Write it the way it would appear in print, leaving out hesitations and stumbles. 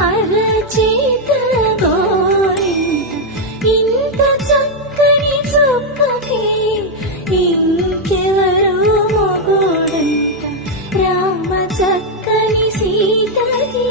అరచేత గోరింట ఇంత చక్కని చుక్కకి ఇంకెవరు మొగుడంట రామ చక్కని సీతకి.